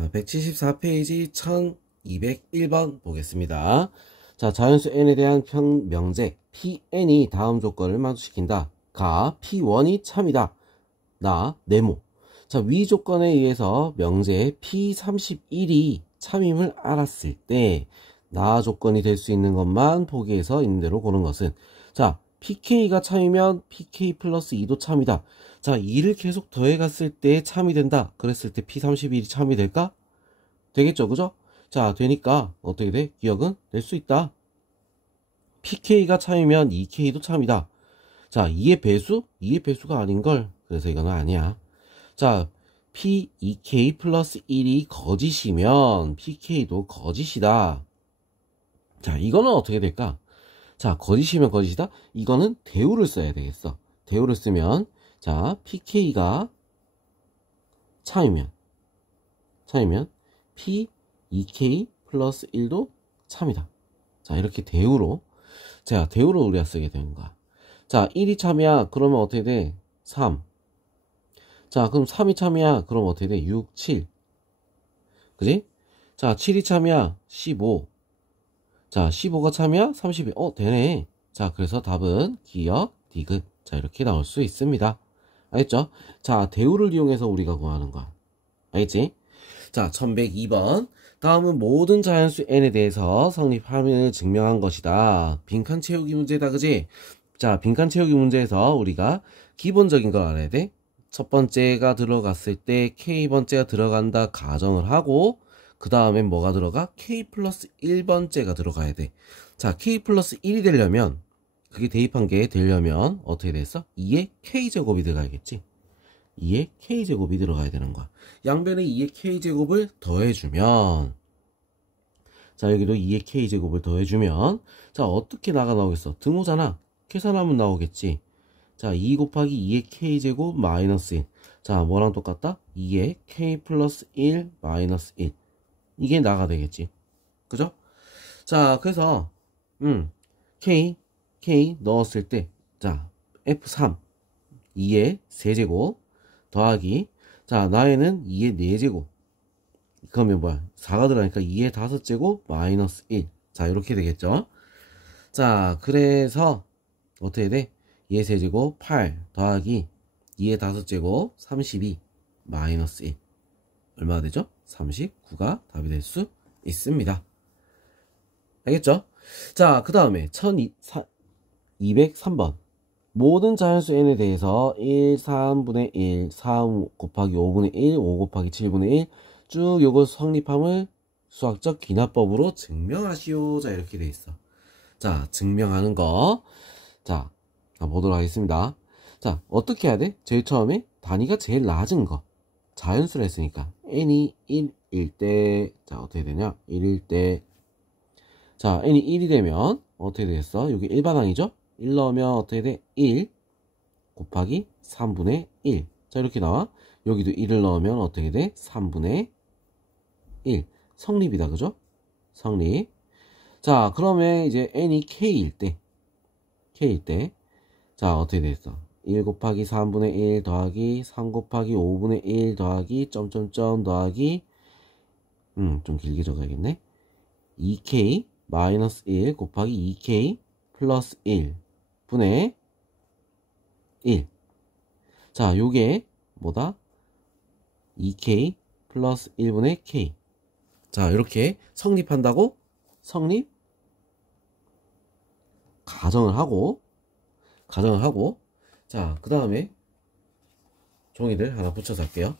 자, 174페이지 1201번 보겠습니다. 자, 자연수 n에 대한 명제 Pn이 다음 조건을 만족시킨다. 가 P1이 참이다. 나 네모. 자, 위 조건에 의해서 명제 P31이 참임을 알았을 때 나 조건이 될 수 있는 것만 보기에서 있는 대로 고른 것은, 자, PK가 참이면 PK 플러스 2도 참이다. 자, 2를 계속 더해갔을 때 참이 된다. 그랬을 때 P31이 참이 될까? 되겠죠, 그죠? 자, 되니까 어떻게 돼? 기억은 낼 수 있다. PK가 참이면 2K도 참이다. 자, 2의 배수? 2의 배수가 아닌걸. 그래서 이거는 아니야. 자, P2K 플러스 1이 거짓이면 PK도 거짓이다. 자, 이거는 어떻게 될까? 자, 거짓이면 거짓이다? 이거는 대우를 써야 되겠어. 대우를 쓰면, 자, PK가 참이면 P2K 플러스 1도 참이다. 자, 이렇게 대우로, 자, 대우로 우리가 쓰게 되는 거야. 자, 1이 참이야. 그러면 어떻게 돼? 3. 자, 그럼 3이 참이야. 그럼 어떻게 돼? 6, 7. 그지? 자, 7이 참이야. 15. 자, 15가 참이야? 32. 되네. 자, 그래서 답은 기역, 디귿. 자, 이렇게 나올 수 있습니다. 알겠죠? 자, 대우를 이용해서 우리가 구하는 거야. 알겠지? 자, 1102번. 다음은 모든 자연수 n에 대해서 성립함을 증명한 것이다. 빈칸 채우기 문제다, 그지? 자, 빈칸 채우기 문제에서 우리가 기본적인 걸 알아야 돼. 첫 번째가 들어갔을 때 K번째가 들어간다 가정을 하고, 그 다음엔 뭐가 들어가? K 플러스 1번째가 들어가야 돼. 자, K 플러스 1이 되려면, 그게 대입한 게 되려면 어떻게 됐어? 2의 K제곱이 들어가야겠지? 2의 K제곱이 들어가야 되는 거야. 양변에 2의 K제곱을 더해주면, 자, 여기도 2의 K제곱을 더해주면, 자, 어떻게 나오겠어? 등호잖아. 계산하면 나오겠지. 자, 2 곱하기 2의 K제곱 마이너스 1. 자, 뭐랑 똑같다? 2의 K 플러스 1 마이너스 1. 이게 나가 되겠지. 그죠? 자, 그래서, K 넣었을 때, 자, F3. 2의 세제곱 더하기, 자, 나에는 2의 4제곱. 그러면 뭐야? 4가 들어가니까 2의 5제곱 마이너스 1. 자, 이렇게 되겠죠? 자, 그래서, 어떻게 돼? 2의 세제곱 8 더하기 2의 5제곱 32 마이너스 1. 얼마나 되죠? 39가 답이 될 수 있습니다. 알겠죠? 자, 그 다음에 1203번. 모든 자연수 n에 대해서 1, 3분의 1, 4 곱하기 5분의 1, 5 곱하기 7분의 1 쭉 요거 성립함을 수학적 기납법으로 증명하시오. 자, 이렇게 돼 있어. 자, 증명하는 거. 자, 보도록 하겠습니다. 자, 어떻게 해야 돼? 제일 처음에 단위가 제일 낮은 거. 자연수를 했으니까 n이 1일 때, 자, 어떻게 되냐? 1일 때, 자, n이 1이 되면 어떻게 되겠어? 여기 일반항이죠? 1 넣으면 어떻게 돼? 1 곱하기 3분의 1. 자, 이렇게 나와. 여기도 1을 넣으면 어떻게 돼? 3분의 1. 성립이다, 그죠? 성립. 자, 그러면 이제 n이 k일 때, 자, 어떻게 되겠어? 1 곱하기 3분의 1 더하기 3 곱하기 5분의 1 더하기 점점점 더하기 좀 길게 적어야겠네. 2k 마이너스 1 곱하기 2k 플러스 1 분의 1. 자, 요게 뭐다? 2k 플러스 1분의 k. 자, 이렇게 성립한다고? 성립 가정을 하고 자, 그 다음에 종이를 하나 붙여서 할게요.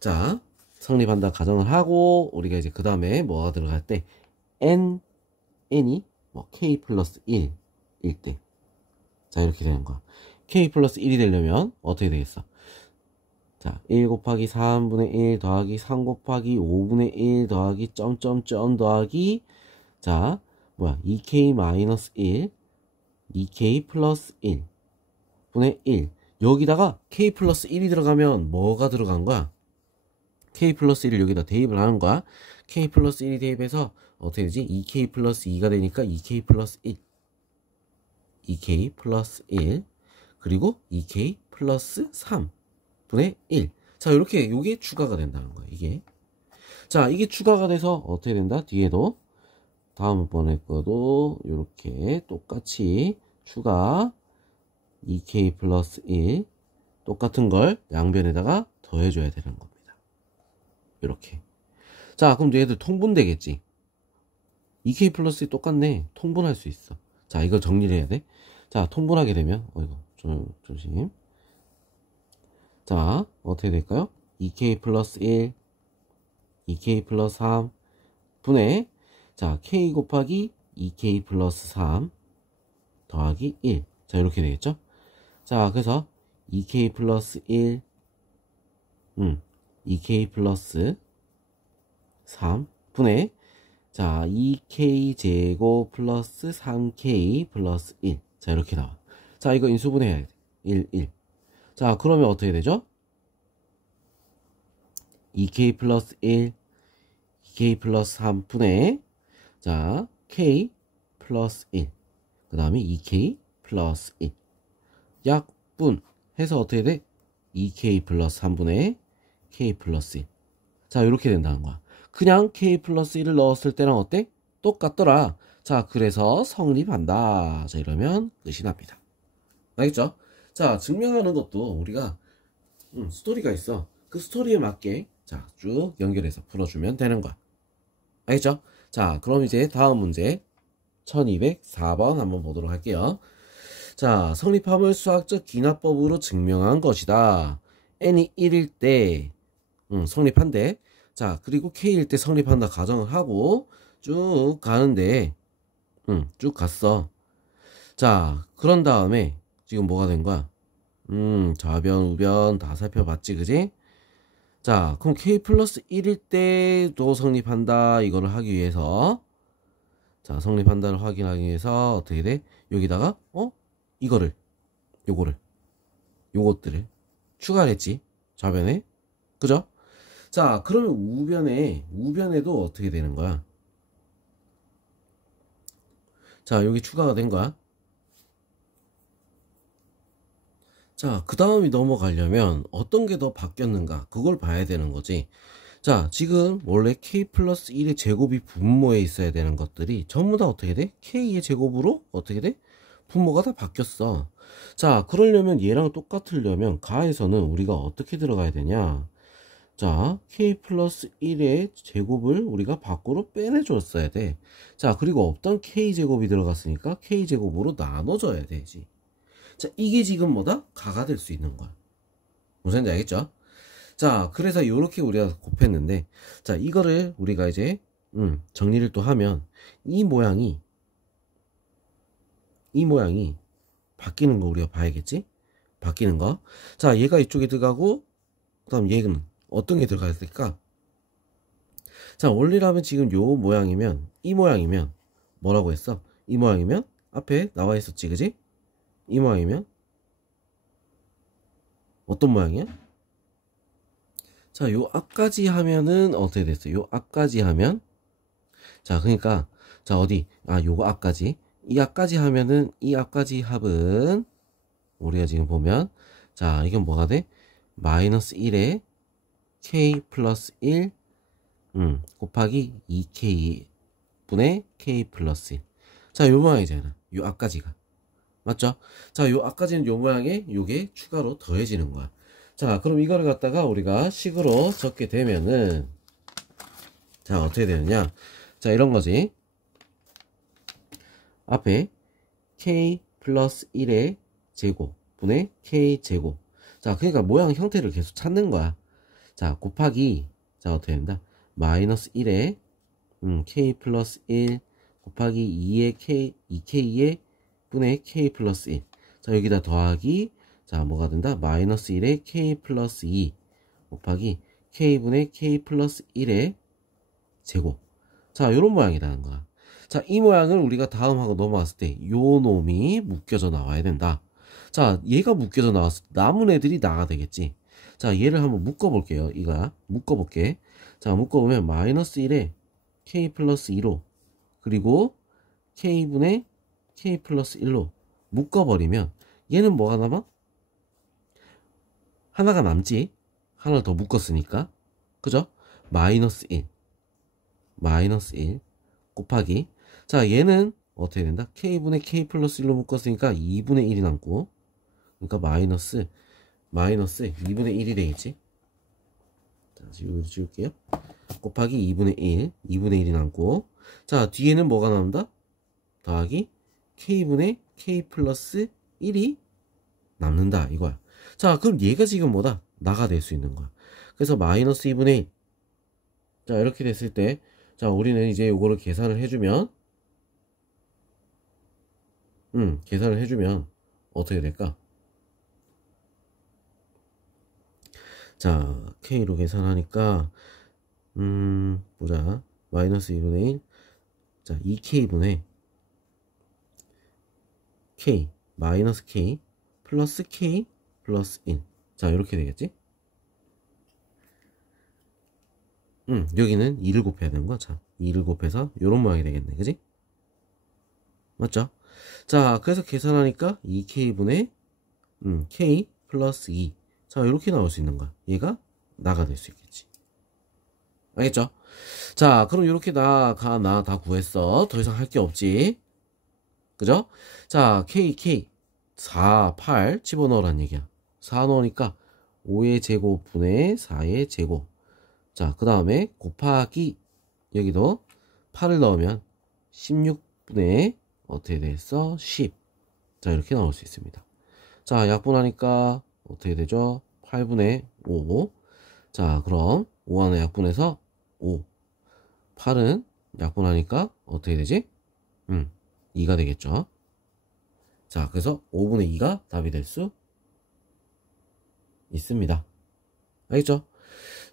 자, 성립한다 가정을 하고 우리가 이제 그 다음에 뭐가 들어갈 때 n이 뭐 k 플러스 1일 때, 자, 이렇게 되는 거야. k 플러스 1이 되려면 어떻게 되겠어? 자, 1 곱하기 3분의 1 더하기 3 곱하기 5분의 1 더하기 점점점 더하기, 자, 뭐야, 2k 마이너스 1 2k 플러스 1 분의 1. 여기다가 k 플러스 1이 들어가면 뭐가 들어간 거야? k 플러스 1을 여기다 대입을 하는 거야. k 플러스 1이 대입해서 어떻게 되지? 2k 플러스 2가 되니까 2k 플러스 1. 2k 플러스 1. 그리고 2k 플러스 3 분의 1. 자, 이렇게 요게 추가가 된다는 거야, 이게. 자, 이게 추가가 돼서 어떻게 된다? 뒤에도 다음번에 거도 이렇게 똑같이 추가 2k 플러스 1 똑같은 걸 양변에다가 더해줘야 되는 겁니다. 이렇게. 자, 그럼 얘들 통분되겠지. 2k 플러스 1 똑같네. 통분할 수 있어. 자, 이거 정리를 해야 돼. 자, 통분하게 되면 조심. 자, 어떻게 될까요? 2k 플러스 1 2k 플러스 3 분의 자, k 곱하기 2k 플러스 3 더하기 1. 자, 이렇게 되겠죠? 자, 그래서 2k 플러스 1 2k 플러스 3 분의 자, 2k 제곱 플러스 3k 플러스 1. 자, 이렇게 나와. 자, 이거 인수분해해야 돼. 1, 1. 자, 그러면 어떻게 되죠? 2k 플러스 1 2k 플러스 3 분의 자, k 플러스 1. 그 다음에 2k 플러스 1. 약분 해서 어떻게 돼? 2k 플러스 3분의 k 플러스 1. 자, 이렇게 된다는 거야. 그냥 k 플러스 1을 넣었을 때랑 어때? 똑같더라. 자, 그래서 성립한다. 자, 이러면 끝이 납니다. 알겠죠? 자, 증명하는 것도 우리가 스토리가 있어. 그 스토리에 맞게 자, 쭉 연결해서 풀어주면 되는 거야. 알겠죠? 자, 그럼 이제 다음 문제 1204번 한번 보도록 할게요. 자, 성립함을 수학적 기납법으로 증명한 것이다. n이 1일 때 성립한대. 자, 그리고 k일 때 성립한다 가정을 하고 쭉 가는데 쭉 갔어. 자, 그런 다음에 지금 뭐가 된 거야? 좌변, 우변 다 살펴봤지, 그지? 자, 그럼 k 플러스 1일 때도 성립한다 이거를 하기 위해서 자, 성립한다를 확인하기 위해서 어떻게 돼? 여기다가 요것들을 추가를 했지, 좌변에. 그죠? 자, 그러면 우변에도 어떻게 되는 거야? 자, 여기 추가가 된 거야. 자, 그 다음이 넘어가려면 어떤 게 더 바뀌었는가 그걸 봐야 되는 거지. 자, 지금 원래 k 플러스 1의 제곱이 분모에 있어야 되는 것들이 전부 다 어떻게 돼? k의 제곱으로 어떻게 돼? 분모가 다 바뀌었어. 자, 그러려면 얘랑 똑같으려면 가에서는 우리가 어떻게 들어가야 되냐? 자, k 플러스 1의 제곱을 우리가 밖으로 빼내줬어야 돼. 자, 그리고 없던 k 제곱이 들어갔으니까 k 제곱으로 나눠줘야 되지. 자, 이게 지금 뭐다? 가가 될 수 있는 거야. 무슨 말인지 알겠죠? 자, 그래서 이렇게 우리가 곱했는데, 자, 이거를 우리가 이제 정리를 또 하면 이 모양이 바뀌는 거 우리가 봐야겠지? 바뀌는 거. 자, 얘가 이쪽에 들어가고 그 다음 얘는 어떤 게 들어가 있을까? 자, 원리라면 지금 요 모양이면 이 모양이면 뭐라고 했어? 이 모양이면 앞에 나와 있었지, 그지? 이 모양이면 어떤 모양이야? 자, 요 앞까지 하면은 어떻게 됐어? 요 앞까지 하면 자, 그러니까 자, 어디? 아, 요거 앞까지. 이 앞까지 하면은 이 앞까지 합은 우리가 지금 보면 자, 이건 뭐가 돼? 마이너스 1에 k 플러스 1 곱하기 2k 분의 k 플러스 1. 자, 요 모양이잖아. 요 앞까지가. 맞죠? 자, 요 앞까지는 요 모양에 요게 추가로 더해지는 거야. 자, 그럼 이거를 갖다가 우리가 식으로 적게 되면은 자, 어떻게 되느냐? 자, 이런 거지. 앞에 k 플러스 1의 제곱 분의 k 제곱. 자, 그러니까 모양 형태를 계속 찾는 거야. 자, 곱하기 자, 어떻게 된다? 마이너스 1에 k 플러스 1 곱하기 2의 k 2k의 분의 k 플러스 1. 자, 여기다 더하기 자, 뭐가 된다? 마이너스 1에 k 플러스 2 곱하기 k분의 k 플러스 1의 제곱. 자, 요런 모양이라는 거야. 자, 이 모양을 우리가 다음하고 넘어왔을 때 요 놈이 묶여져 나와야 된다. 자, 얘가 묶여져 나왔을 때 남은 애들이 나가 되겠지. 자, 얘를 한번 묶어볼게요. 이거야. 묶어볼게. 자, 묶어보면 마이너스 1에 k 플러스 2로 그리고 k분의 k 플러스 1로 묶어버리면 얘는 뭐가 남아? 하나가 남지. 하나 더 묶었으니까. 그죠? 마이너스 1. 마이너스 1 곱하기 자 얘는 어떻게 된다? k분의 k 플러스 1로 묶었으니까 2분의 1이 남고 그러니까 마이너스 2분의 1이 되겠지? 자 지울게요. 곱하기 2분의 1이 남고 자 뒤에는 뭐가 나온다? 더하기 k분의 k 플러스 1이 남는다 이거야. 자 그럼 얘가 지금 뭐다? 나가 될 수 있는 거야. 그래서 마이너스 2분의 1 자 이렇게 됐을 때 자 우리는 이제 요거를 계산을 해주면 어떻게 될까? 자 k로 계산하니까 보자. 마이너스 2분의 1 자 2k분의 k 마이너스 k 플러스 k 플러스 1 자 이렇게 되겠지? 여기는 2를 곱해야 되는 거야. 자 2를 곱해서 요런 모양이 되겠네. 그지? 맞죠? 자 그래서 계산하니까 2k분의 k 플러스 2 자 이렇게 나올 수 있는 거야. 얘가 나가 될 수 있겠지. 알겠죠? 자 그럼 이렇게 나 다 구했어. 더 이상 할 게 없지. 그죠? 자 k 4, 8 집어넣으란 얘기야. 4 넣으니까 5의 제곱분의 4의 제곱 자 그 다음에 곱하기 여기도 8을 넣으면 16분의 어떻게 됐어? 10 자 이렇게 나올 수 있습니다. 자 약분하니까 어떻게 되죠? 8분의 5 자 그럼 5 하나 약분해서 5 8은 약분하니까 어떻게 되지? 2가 되겠죠. 자 그래서 5분의 2가 답이 될 수 있습니다. 알겠죠?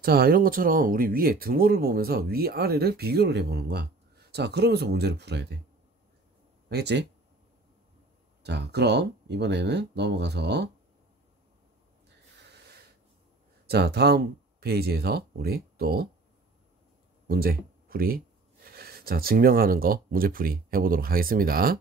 자 이런 것처럼 우리 위에 등호를 보면서 위아래를 비교를 해보는 거야. 자 그러면서 문제를 풀어야 돼. 알겠지? 자 그럼 이번에는 넘어가서 자 다음 페이지에서 우리 또 문제 풀이 자 증명하는 거 문제 풀이 해보도록 하겠습니다.